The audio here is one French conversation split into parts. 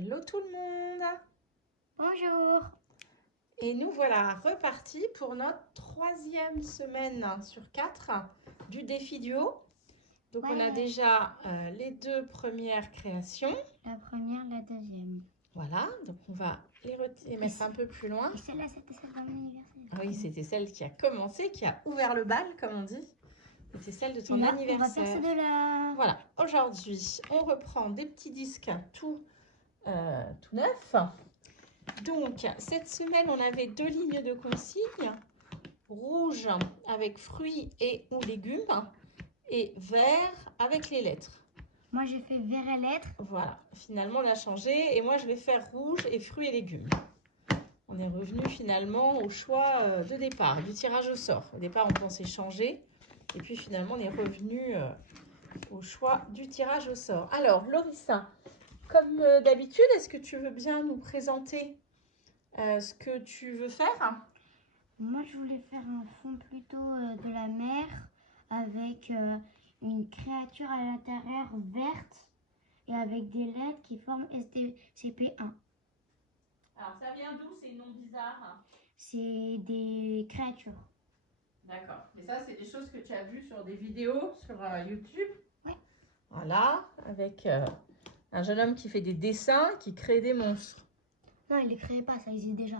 Hello tout le monde! Bonjour! Et nous voilà repartis pour notre 3e semaine sur 4 du défi duo. Donc on a déjà les 2 premières créations. La première, la deuxième. Voilà, donc on va les mettre un peu plus loin. Et celle-là, c'était celle de mon anniversaire. Ah oui, c'était celle qui a commencé, qui a ouvert le bal, comme on dit. C'était celle de ton là, anniversaire. On va faire celle-là. Voilà, aujourd'hui, on reprend des petits disques tout neufs. Donc, cette semaine, on avait 2 lignes de consignes. Rouge avec fruits et ou légumes et vert avec les lettres. Moi, j'ai fait vert et lettres. Voilà, finalement, on a changé et moi, je vais faire rouge et fruits et légumes. On est revenu finalement au choix de départ, du tirage au sort. Au départ, on pensait changer et puis finalement, on est revenu au choix du tirage au sort. Alors, Lorissa, comme d'habitude, est-ce que tu veux bien nous présenter ce que tu veux faire? Moi, je voulais faire un fond plutôt de la mer avec une créature à l'intérieur verte et avec des lettres qui forment STCP1. Alors, ça vient d'où ces noms bizarres? C'est des créatures. D'accord. Mais ça, c'est des choses que tu as vues sur des vidéos sur YouTube? Oui. Voilà, avec un jeune homme qui fait des dessins, qui crée des monstres. Non, il ne les créait pas, ça existe déjà.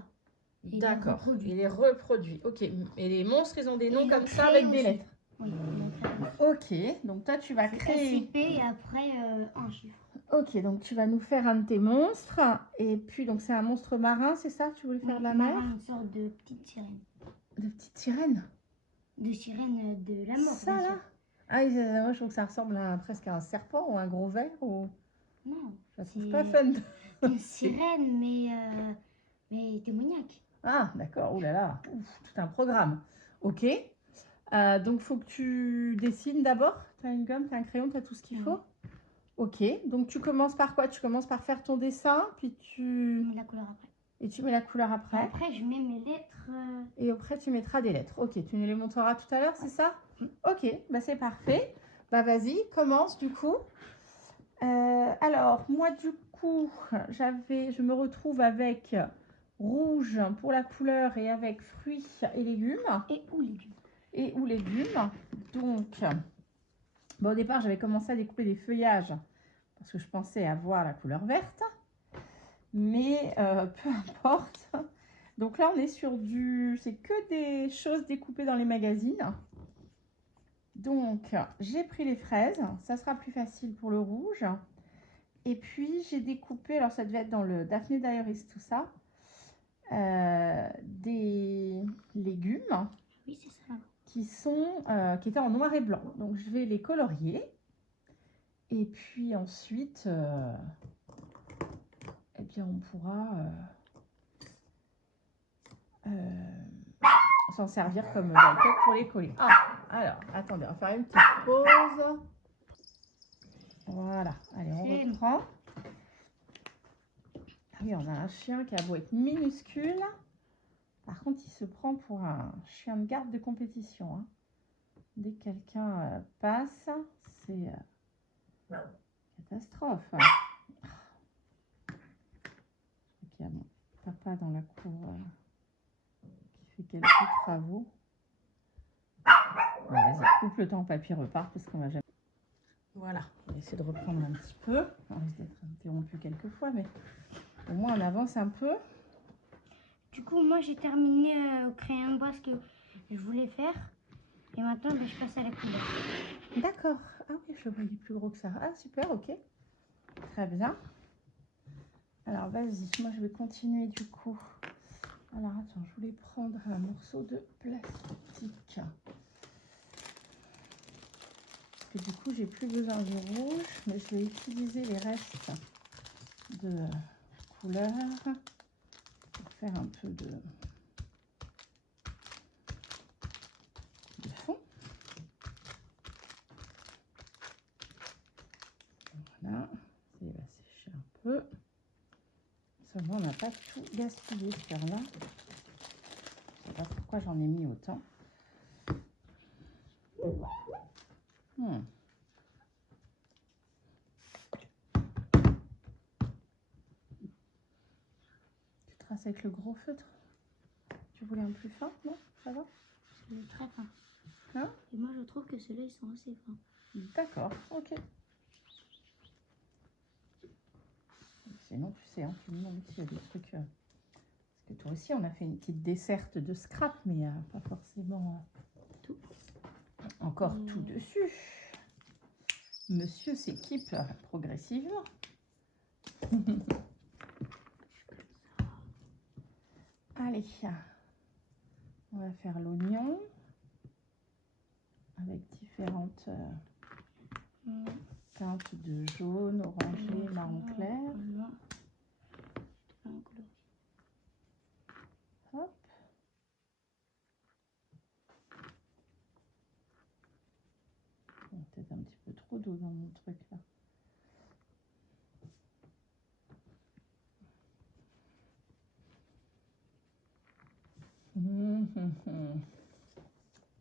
D'accord, il les reproduit. Ok, et les monstres, ils ont des noms comme ça avec des lettres. Oui, ok, donc toi, tu vas créer... SCP et après un chiffre. Ok, donc tu vas nous faire un de tes monstres. Et puis, donc c'est un monstre marin, c'est ça? Tu voulais faire de la mer? Une sorte de petite sirène. De petite sirène? De sirène de la mort, ça, là? Ah, moi, je trouve que ça ressemble presque à un serpent ou un gros ver. Ou... Non, c'est pas fun. Une sirène, mais démoniaque. Ah, d'accord. Ouh là là, tout un programme. Ok. Donc, il faut que tu dessines d'abord. Tu as une gomme, tu as un crayon, tu as tout ce qu'il faut. Ok. Donc, tu commences par quoi? Tu commences par faire ton dessin, puis tu... Je mets la couleur après. Et tu mets la couleur après. Après, je mets mes lettres. Et après, tu mettras des lettres. Ok, tu nous les montreras tout à l'heure, c'est ça? Ok, bah c'est parfait. Bah vas-y, commence du coup. Alors, moi du coup, je me retrouve avec rouge pour la couleur et avec fruits et légumes. Et ou légumes. Donc, bon, au départ, j'avais commencé à découper des feuillages parce que je pensais avoir la couleur verte. Mais peu importe. Donc là, on est sur c'est que des choses découpées dans les magazines. Donc, j'ai pris les fraises. Ça sera plus facile pour le rouge. Et puis, j'ai découpé, alors ça devait être dans le Daphné Diaries, tout ça, des légumes. Oui, c'est ça. Qui étaient en noir et blanc. Donc, je vais les colorier. Et puis ensuite, eh bien, on pourra s'en servir comme tête pour les coller. Ah, alors, attendez, on va faire une petite pause. Voilà, allez, on reprend. Ah oui, on a un chien qui a beau être minuscule. Par contre, il se prend pour un chien de garde de compétition. Hein. Dès que quelqu'un passe, c'est catastrophe. Il y a mon papa dans la cour qui fait quelques travaux. Bon, vas-y, coupe le temps, papy repart parce qu'on va jamais... Voilà, on va essayer de reprendre un petit peu. On risque d'être interrompu quelques fois, mais au moins on avance un peu. Du coup, moi j'ai terminé au crayon de bois ce que je voulais faire. Et maintenant, je passe à la couleur. D'accord. Ah oui, je le voyais plus gros que ça. Ah super, ok. Très bien. Alors vas-y, moi je vais continuer du coup. Alors attends, je voulais prendre un morceau de plastique. Parce que du coup, j'ai plus besoin de rouge, mais je vais utiliser les restes de couleur pour faire un peu de fond. Voilà, il va sécher un peu. Seulement, on n'a pas tout gaspillé ce faire là. Je ne sais pas pourquoi j'en ai mis autant. c'est avec le gros feutre. Tu voulais un plus fin, non? Ça va? C'est très fin. Hein? Et moi, je trouve que ceux-là, ils sont assez fins. D'accord, ok. Sinon, tu sais, hein, tu me demandes s'il y a des trucs... parce que toi aussi, on a fait une petite desserte de scrap, mais pas forcément tout. Encore tout dessus. Monsieur s'équipe progressivement. Allez, on va faire l'oignon avec différentes teintes de jaune, orangé, marron clair. Hop. Peut-être un petit peu trop d'eau dans mon truc là.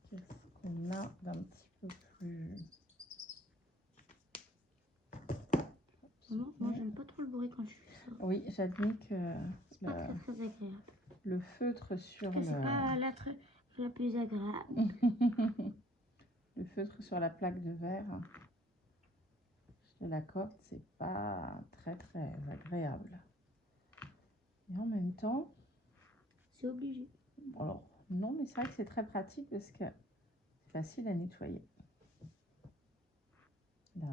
Qu'est-ce qu'on a d'un petit peu plus... Moi, j'aime pas trop le bruit quand je fais ça. Oui, j'admets que c'est pas très agréable. Le feutre sur le... C'est pas la plus agréable. Le feutre sur la plaque de verre, je te l'accorde, c'est pas très agréable. Et en même temps... C'est obligé. Alors, non, mais c'est vrai que c'est très pratique parce que c'est facile à nettoyer. Là.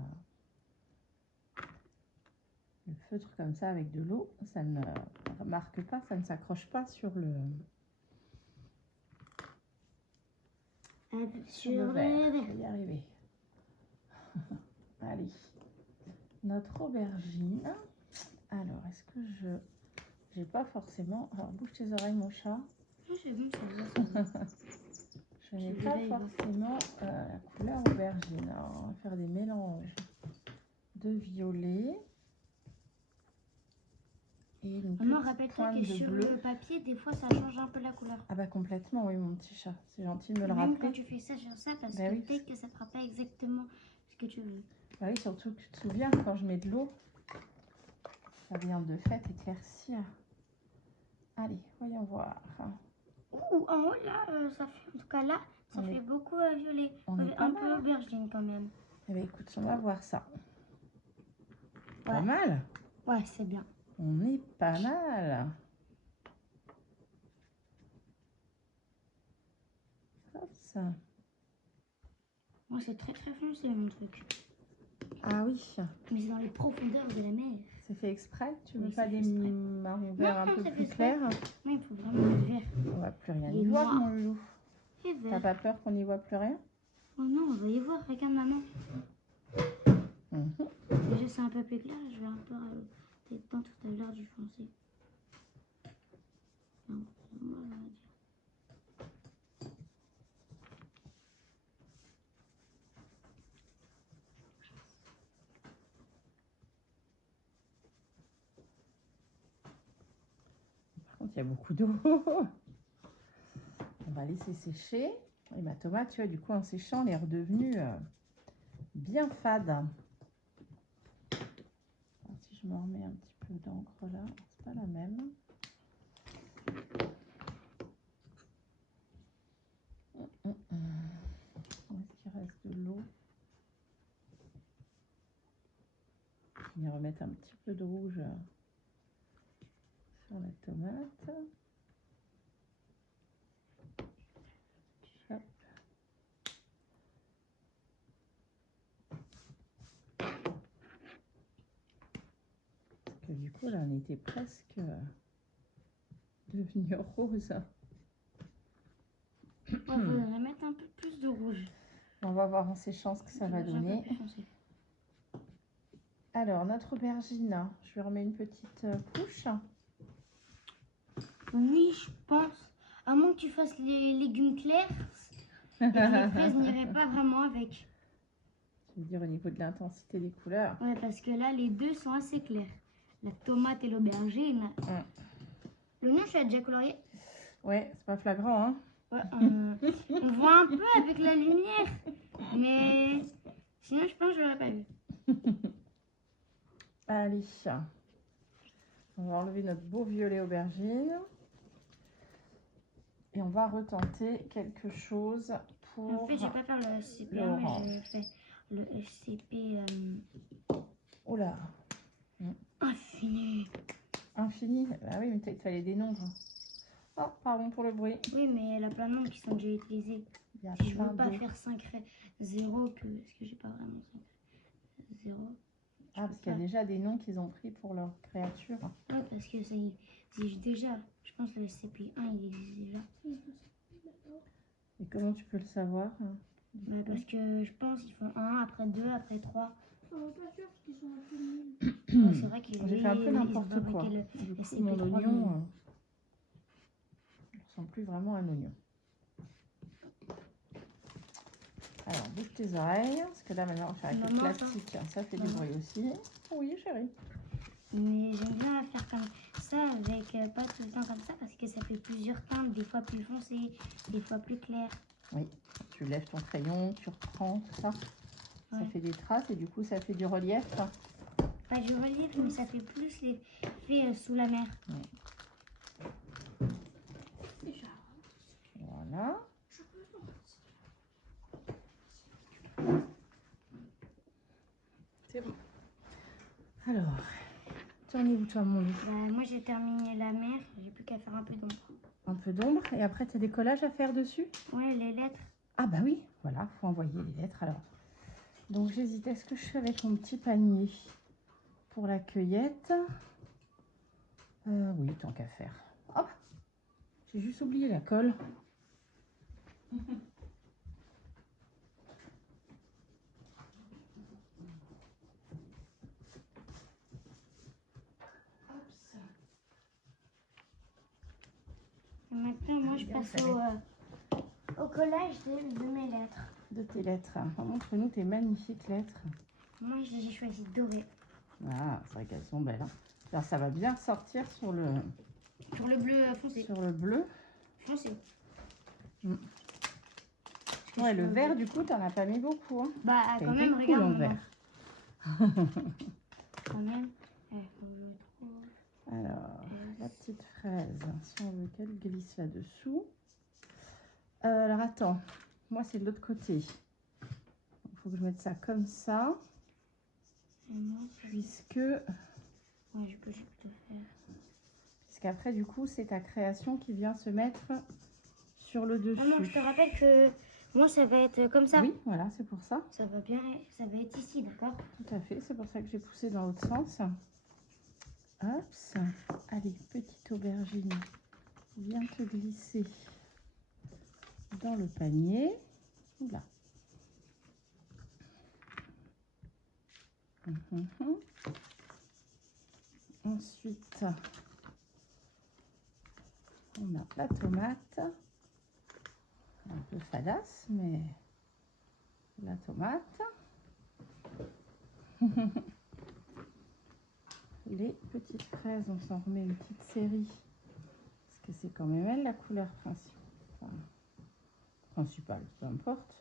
Le feutre comme ça avec de l'eau, ça ne marque pas, ça ne s'accroche pas sur le... sur le verre. Je vais y arriver. Allez, notre aubergine. Alors, est-ce que j'ai pas forcément... Alors, bouge tes oreilles, mon chat. Non, c'est bon, c'est bon. Je n'ai pas forcément la couleur aubergine. Alors, on va faire des mélanges de violet. Et une Maman, rappelle-toi que sur le papier, des fois, ça change un peu la couleur. Ah bah complètement, oui, mon petit chat. C'est gentil de me le rappeler. Même quand tu fais ça sur ça, parce que peut-être que ça ne fera pas exactement ce que tu veux. Bah oui, surtout que tu te souviens, quand je mets de l'eau, ça vient de fait éclaircir. Allez, voyons voir. Ouh, en haut, là, ça fait, en tout cas là, ça fait beaucoup violet. Un peu aubergine quand même. Eh bien, écoute, on va voir ça. Ouais. Pas mal. Ouais, c'est bien. On est pas mal. Hop, ça. Moi, c'est très foncé mon truc. Ah oui. Mais c'est dans les profondeurs de la mer. C'est fait exprès? Tu veux pas des marrons verts un peu plus clairs? Non, il faut vraiment le vert. On va plus rien y voir, mon loup. Et T'as pas peur qu'on n'y voit plus rien? Oh non, on va y voir. Regarde, maman. Déjà, c'est un peu plus clair. Je vais un peu rajouter dedans tout à l'heure du foncé. Non, on va dire. Par contre, il y a beaucoup d'eau. On va laisser sécher. Et ma tomate, tu vois, du coup, en séchant, elle est redevenue bien fade. Alors, si je me remets un petit peu d'encre là, c'est pas la même. Où est-ce qu'il reste de l'eau? Je vais remettre un petit peu de rouge sur la tomate. Hop. Parce que du coup, là, on était presque devenu rose. On va mettre un peu plus de rouge. On va voir en séchant ce que ça va donner. Alors, notre aubergine, je lui remets une petite couche. Oui, je pense. À moins que tu fasses les légumes clairs, et que les fraises n'iraient pas vraiment avec. Je veux dire au niveau de l'intensité des couleurs. Ouais, parce que là, les deux sont assez clairs. La tomate et l'aubergine. L'oignon, je l'ai déjà colorié. Ouais, c'est pas flagrant, hein. Ouais, on voit un peu avec la lumière, mais sinon, je pense que je l'aurais pas vu. Allez, On va enlever notre beau violet aubergine. Et on va retenter quelque chose pour... En fait, je vais pas faire le SCP1, mais je fais le SCP... Oh là, infini. Infini. Ah oui, mais il fallait des nombres. Oh, pardon pour le bruit. Oui, mais il y a plein de nombres qui sont déjà utilisés. Si je veux pas faire 5 0, parce que j'ai pas vraiment 5 0. Ah, parce qu'il y a déjà des noms qu'ils ont pris pour leur créature. Oui, parce que ça existe déjà. Je pense que le SCP1, il existe déjà. Et comment tu peux le savoir? Bah, parce que je pense qu'ils font 1, après 2, après 3. Pas sûr parce qu'ils sont un peu nuls. C'est vrai qu'ils J'ai fait un peu n'importe quoi. Le Du coup, SCP3 mon oignon ne ressemble plus vraiment à un oignon. Alors, bouge tes oreilles, parce que là, maintenant, on va faire avec le plastique. Ça fait du bruit aussi. Oui, chérie. Mais j'aime bien la faire comme ça, avec pas tout le temps comme ça, parce que ça fait plusieurs teintes, des fois plus foncées, des fois plus claires. Oui, tu lèves ton crayon, tu reprends tout ça. Ouais. Ça fait des traces et du coup, ça fait du relief. Pas du relief, mais ça fait plus l'effet sous la mer. Ouais. Voilà. C'est bon. Alors, tu en es où toi, mon loup? Moi, j'ai terminé la mer, j'ai plus qu'à faire un peu d'ombre. Un peu d'ombre et après, tu as des collages à faire dessus? Ouais, les lettres. Ah bah oui, voilà, faut envoyer les lettres alors. Donc j'hésite, est-ce que je fais avec mon petit panier pour la cueillette? Oui, tant qu'à faire. Hop, j'ai juste oublié la colle. Et maintenant, moi, je passe au collage de mes lettres. De tes lettres. Montre-nous tes magnifiques lettres. Moi, j'ai choisi doré. Ah, c'est vrai qu'elles sont belles. Hein. Alors, ça va bien sortir sur le... Sur le bleu foncé. Sur le bleu. Foncé. Ouais, le vert, du coup, t'en as pas mis beaucoup. Hein. Bah, quand même, regarde en vert. Quand même. Alors, la petite fraise, si on veut qu'elle glisse là-dessous. Alors, attends. Moi, c'est de l'autre côté. Il faut que je mette ça comme ça. Puisque... Ouais, je peux te faire. Puisqu'après, du coup, c'est ta création qui vient se mettre sur le dessus. Maman, je te rappelle que moi, ça va être comme ça. Oui, voilà, c'est pour ça. Ça va bien, ça va être ici, d'accord? Tout à fait, c'est pour ça que j'ai poussé dans l'autre sens. Hop, allez, petite aubergine, viens te glisser dans le panier. Oula. Ensuite, on a la tomate. Un peu fadasse, mais la tomate. Les petites fraises, on s'en remet une petite série. Parce que c'est quand même elle la couleur principale. Enfin, principale, peu importe.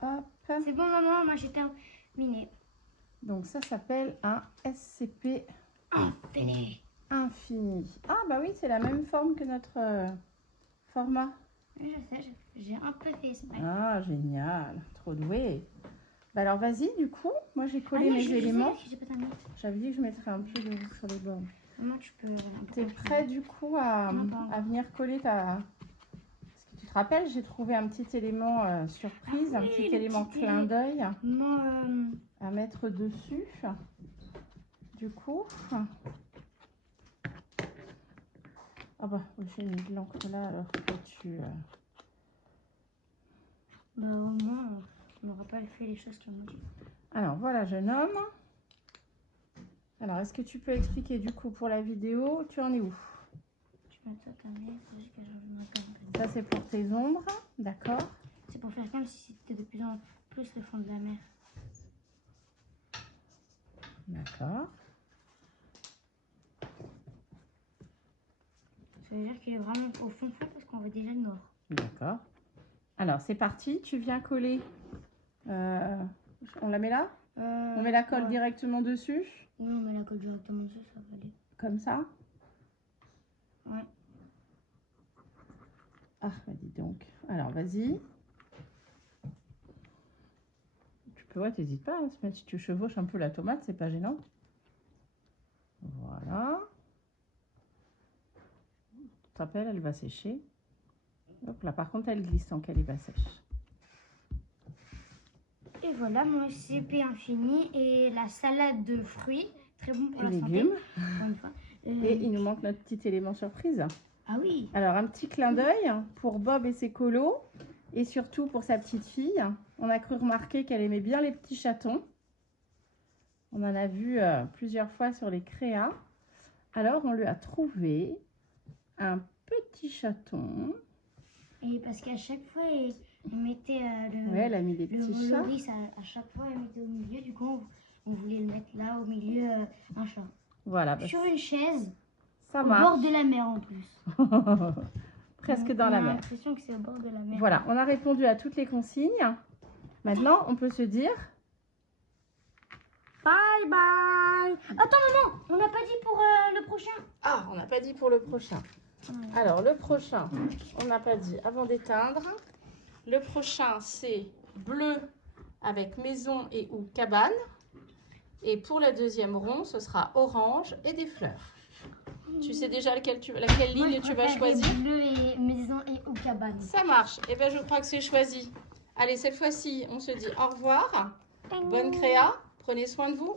Hop. C'est bon, maman, moi j'ai terminé. Donc ça s'appelle un SCP infini. Infini. Ah bah oui, c'est la même forme que notre format. Oui, je sais, j'ai un peu fait exprès. Ah, génial, trop doué. Bah alors vas-y, du coup, moi j'ai collé mes éléments. J'avais dit que je mettrais un peu de rouge sur les bords. Comment tu peux... T'es prêt du coup à venir coller ta... Parce que tu te rappelles, j'ai trouvé un petit élément surprise, un petit élément clin d'œil à mettre dessus. Du coup... Ah bah, j'ai mis de l'encre là alors que tu... Bah au moins, on n'aura pas fait les choses comme dit. Alors voilà, jeune homme. Alors, est-ce que tu peux expliquer du coup pour la vidéo, tu en es où? Je mets ça comme ça. Ça c'est pour tes ombres, d'accord? C'est pour faire comme si c'était de plus en plus le fond de la mer. D'accord. Ça veut dire qu'il est vraiment au fond parce qu'on voit déjà le noir. D'accord. Alors, c'est parti. Tu viens coller. On la met là? On met la colle directement dessus? Oui, on met la colle directement dessus, ça va aller. Comme ça? Ouais. Ah, bah dis donc. Alors, vas-y. Tu peux, ouais, t'hésites pas, hein, si tu chevauches un peu la tomate, c'est pas gênant. Voilà. Tu te rappelles, elle va sécher. Hop là, par contre, elle glisse tant qu'elle est pas sèche. Et voilà, mon recipe infini et la salade de fruits, très bon pour Et la légumes. santé. Encore une fois. Et il nous manque notre petit élément surprise. Ah oui. Alors, un petit clin d'œil pour Bob et ses colos, et surtout pour sa petite fille. On a cru remarquer qu'elle aimait bien les petits chatons. On en a vu plusieurs fois sur les créas. Alors, on lui a trouvé un petit chaton. Et parce qu'à chaque fois, elle mettait Ouais, elle a mis des petits le chats. Loris, à chaque fois, elle mettait au milieu. Du coup, on voulait le mettre là, au milieu, un chat. Voilà, bah, Sur une chaise, ça au marche. bord de la mer en plus. Presque dans la On a mer. l'impression que c'est au bord de la mer. Voilà, on a répondu à toutes les consignes. Maintenant, on peut se dire bye bye. Attends, maman, on n'a pas dit pour le prochain. Ah, on n'a pas dit pour le prochain. Alors, le prochain, on n'a pas dit avant d'éteindre. Le prochain, c'est bleu avec maison et ou cabane. Et pour la deuxième rond, ce sera orange et des fleurs. Tu sais déjà laquelle ligne tu vas choisir? Bleu et maison et ou cabane. Ça marche. Et bien, je crois que c'est choisi. Allez, cette fois-ci, on se dit au revoir. Bonne créa. Prenez soin de vous.